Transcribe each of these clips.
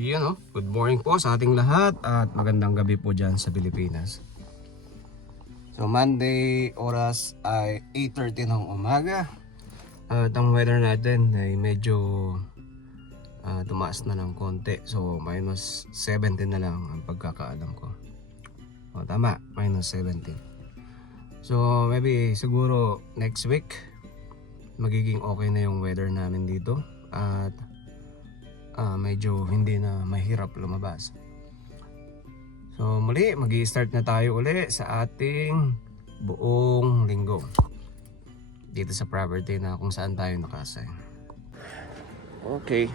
Yan o, good morning po sa ating lahat at magandang gabi po dyan sa Pilipinas. So Monday, oras ay 8:30 ng umaga. At ang weather natin ay medyo tumaas na ng konti. So minus 17 na lang ang pagkakaalam ko. O tama, minus 17. So maybe siguro next week magiging okay na yung weather namin dito. At medyo hindi na mahirap lumabas. So muli, mag-i-start na tayo uli sa ating buong linggo dito sa property na kung saan tayo naka-assign. Okay,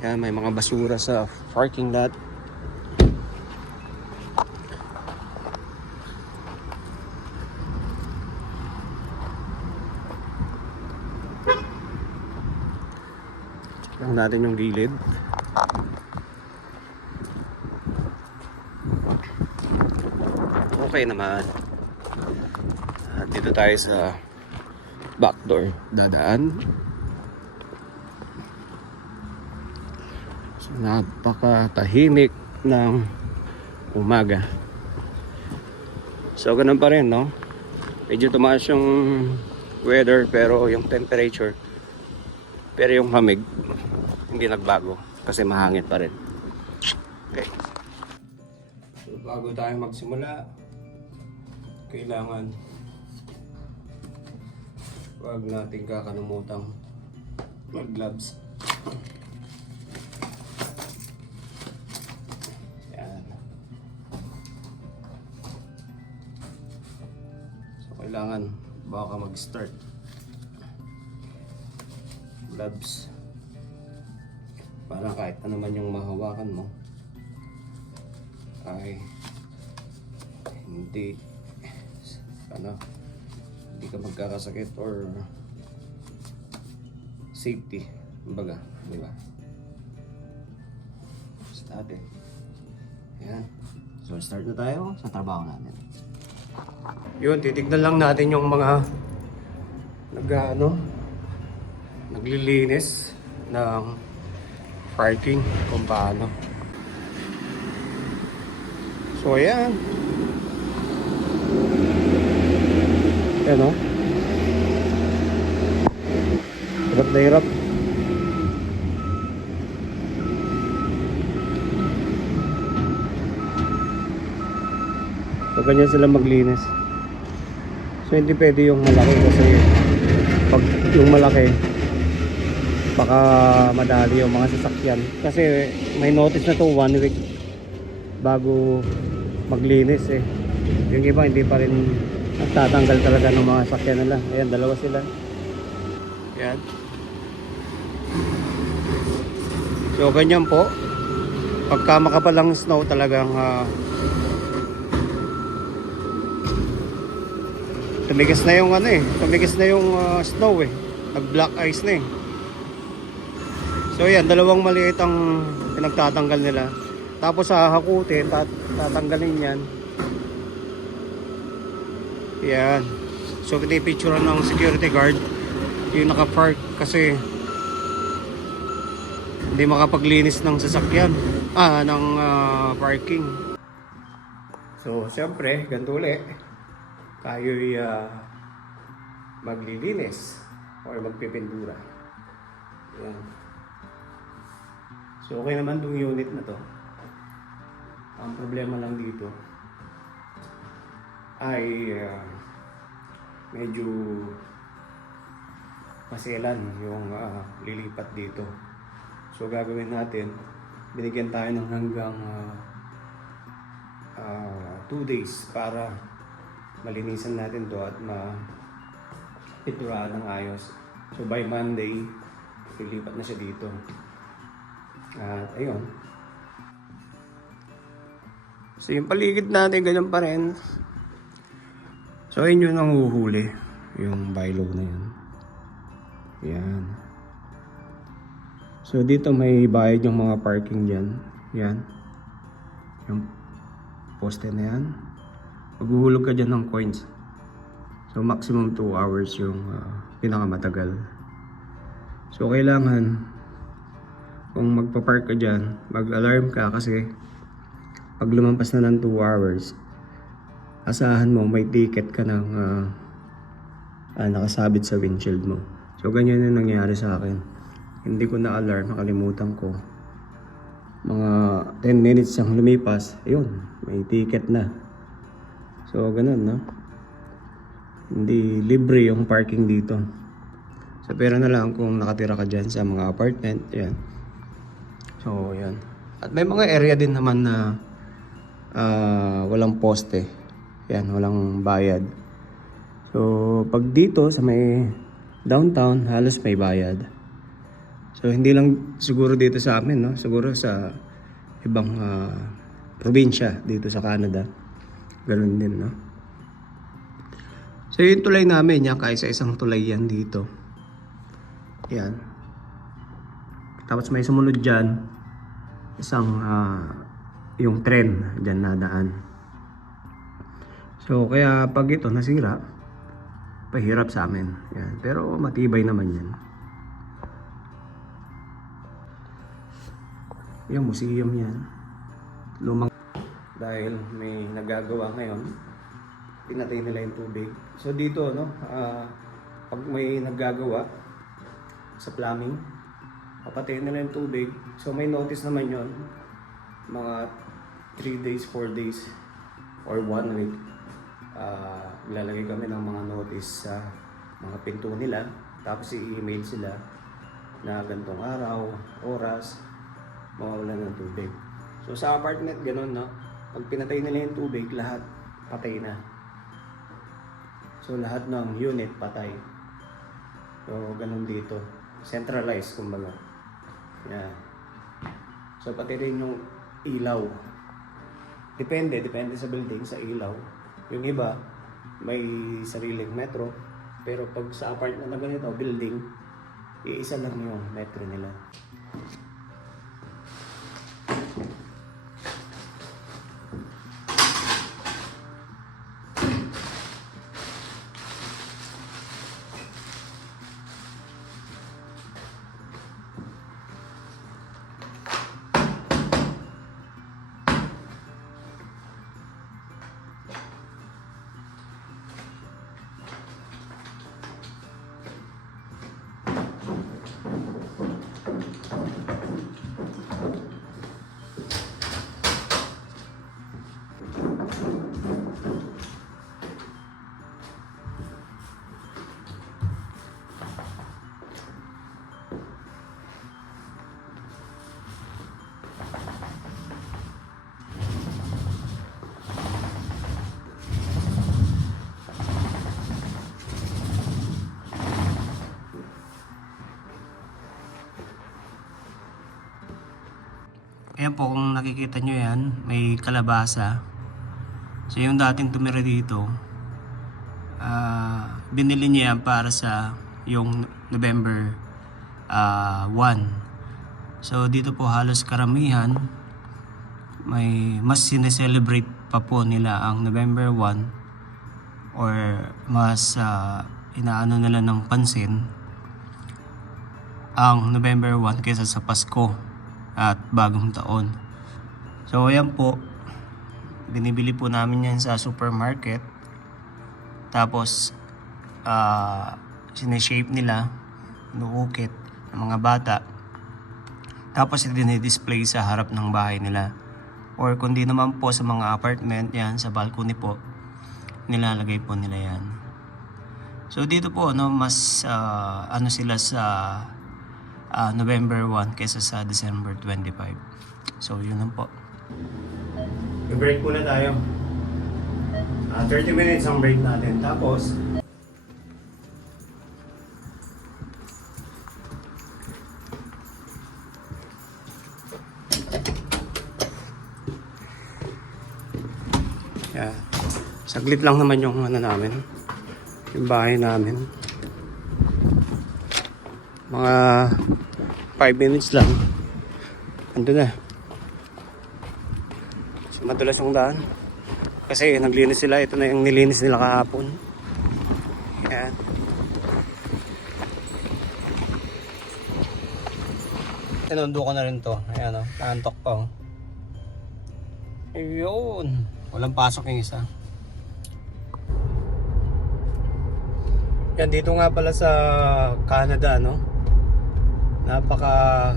yan, may mga basura sa parking lot. Check lang natin yung gilid. Okay naman. At dito tayo sa back door dadaan. So, napakatahimik ng umaga. So ganun pa rin, no? Medyo tumaas yung weather pero yung temperature, pero yung hamig hindi nagbago kasi mahangin pa rin. Okay. So bago tayo magsimula, kailangan huwag natin kakanumutang mag-gloves. Yan. So kailangan baka mag-start gloves para kahit ano man yung mahawakan mo ay hindi ka magkakasakit or safety, kumbaga, di ba? Start eh. Ayan. So start na tayo sa trabaho natin. Yun, titignan lang natin yung mga naglilinis ng parking kung paano. So ayan. Ayan o. Hirap na hirap. So ganyan sila maglinis. So hindi pwede yung malaki kasi pag yung malaki baka madali yung mga sasakyan. Kasi may notice na to 1 week bago maglinis eh. Yung iba hindi pa rin nagtatanggal talaga ng mga sakyan nila. Ayan, dalawa sila. Ayan. So ganyan po. Pagka makapalang snow talagang tumigas na yung tumigas na yung snow eh. Nag-black ice na eh. So ayan, dalawang maliit ang pinagtatanggal nila. Tapos hahakutin, tatanggalin yan. Yan. So pinipicturean ng security guard yung naka-park kasi hindi makapaglinis ng sasakyan, ng parking. So siyempre, ganito ulit, tayo'y maglilinis or magpipintura. Yan. So okay naman itong unit na to. Ang problema lang dito ay medyo maselan yung lilipat dito. So gagawin natin, binigyan tayo ng hanggang 2 days para malinisan natin to at mapinturahan ng ayos. So by Monday, lilipat na siya dito. At ayun. So yung paligid natin ganyan pa rin. So ayun yung nanguhuli, yung bylaw na yun. Yan. So dito may bayad yung mga parking dyan. Yan. Yung poste na yan. Maghuhulog ka dyan ng coins. So maximum 2 hours yung pinakamatagal. So kailangan kung magpa-park ka dyan, mag-alarm ka kasi pag lumampas na ng 2 hours, asahan mo may ticket ka ng nakasabit sa windshield mo. So ganyan yung nangyari sa akin. Hindi ko na-alarm, nakalimutan ko. Mga 10 minutes ang lumipas, ayun, may ticket na. So ganun, no? Hindi libre yung parking dito. So pero na lang kung nakatira ka dyan sa mga apartment, yan. So yan. At may mga area din naman na walang poste. Yan, walang bayad. So pag dito sa may downtown, halos may bayad. So hindi lang siguro dito sa amin, no? Siguro sa ibang probinsya dito sa Canada. Ganun din, no? So yung tulay namin, yan, kaisa-isang tulay yan dito. Yan. Tapos may sumunod dyan, isang yung tren dyan nadaan. So kaya pag ito nasira, pahirap sa amin. Yan. Pero matibay naman yan. Yung museum yan. Lumang. Dahil may nagagawa ngayon, pinatay nila yung tubig. So dito, no, pag may naggagawa sa plumbing, papatayin nila yung tubig. So may notice naman yon, mga 3 days, 4 days, or 1 week. Lalagay kami ng mga notice sa mga pinto nila. Tapos i-email sila na gantong araw, oras, mawawalan ng tubig. So sa apartment, ganun, no? Pag pinatay nila yung tubig, lahat patay na. So lahat ng unit patay. So ganun dito. Centralized, kumbaga. Yeah. So pati rin yung ilaw. Depende sa building, sa ilaw. Yung iba, may sariling metro. Pero pag sa apartment na ganito, building, iisa lang yung metro nila. Ayan po, kung nakikita nyo yan, may kalabasa. So yung dating tumira dito, binili niya yan para sa yung November 1. So dito po halos karamihan, may mas sineselebrate pa po nila ang November 1 or mas inaano nila ng pansin ang November 1 kaysa sa Pasko at bagong taon. So ayan po, binibili po namin yan sa supermarket. Tapos sineshape nila, inuukit ng mga bata. Tapos dinidisplay sa harap ng bahay nila. Or kundi naman po sa mga apartment, yan sa balcony po, nilalagay po nila yan. So dito po, no, mas ano sila sa November 1 kaysa sa December 25. So yun lang po. I-break muna tayo. 30 minutes ang break natin. Tapos yeah, saglit lang naman yung ano namin, yung bahay namin. Mga 5 minutes lang ando na. So, madulas yung daan kasi naglinis sila. Ito na yung nilinis nila kahapon. Yan. Sinundo ko na rin to. Ayan o, naantok pa o. Ayun. Walang pasok yung isa. Yan, dito nga pala sa Canada, no? Napaka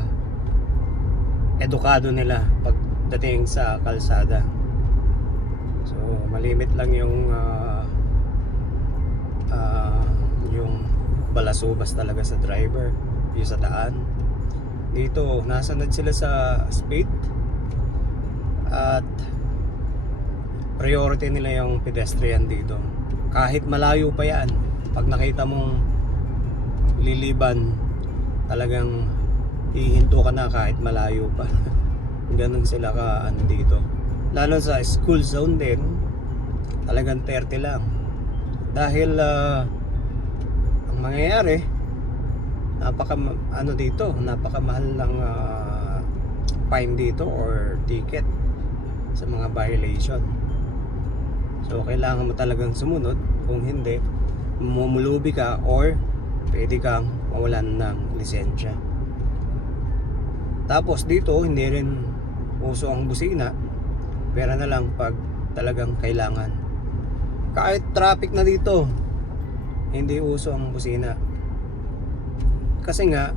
edukado nila pagdating sa kalsada. So, malimit lang yung balasubas talaga sa driver, yung sa daan. Dito, nasanad sila sa speed at priority nila yung pedestrian dito. Kahit malayo pa yan, pag nakita mong liliban, talagang hihinto ka na kahit malayo pa. Ganun sila ka dito. Lalo sa school zone din, talagang 30 lang. Dahil ang mangyayari, napakamahal ng fine dito or ticket sa mga violation. So kailangan mo talagang sumunod. Kung hindi, mumulubi ka or pwede kang mawalan ng lisensya. Tapos dito hindi rin uso ang busina, pera na lang pag talagang kailangan. Kahit traffic na dito, hindi uso ang busina. Kasi nga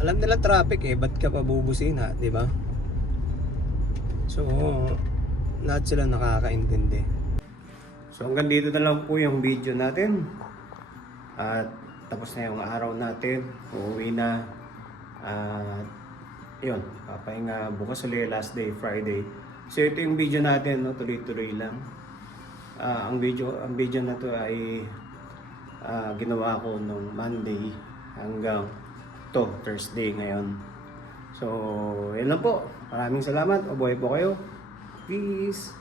alam nila traffic ba't ka pa bubusina, di ba? So lahat sila nakakaintindi. So hanggang dito na lang po yung video natin. At tapos na yung araw natin. Uuwi na. At yun, papahinga bukas ulit, last day, Friday. So ito yung video natin, no? Tuloy-tuloy lang. Ang video na to ay ginawa ko nung Monday hanggang to Thursday ngayon. So yun lang po. Maraming salamat. Mabuhay po kayo. Peace.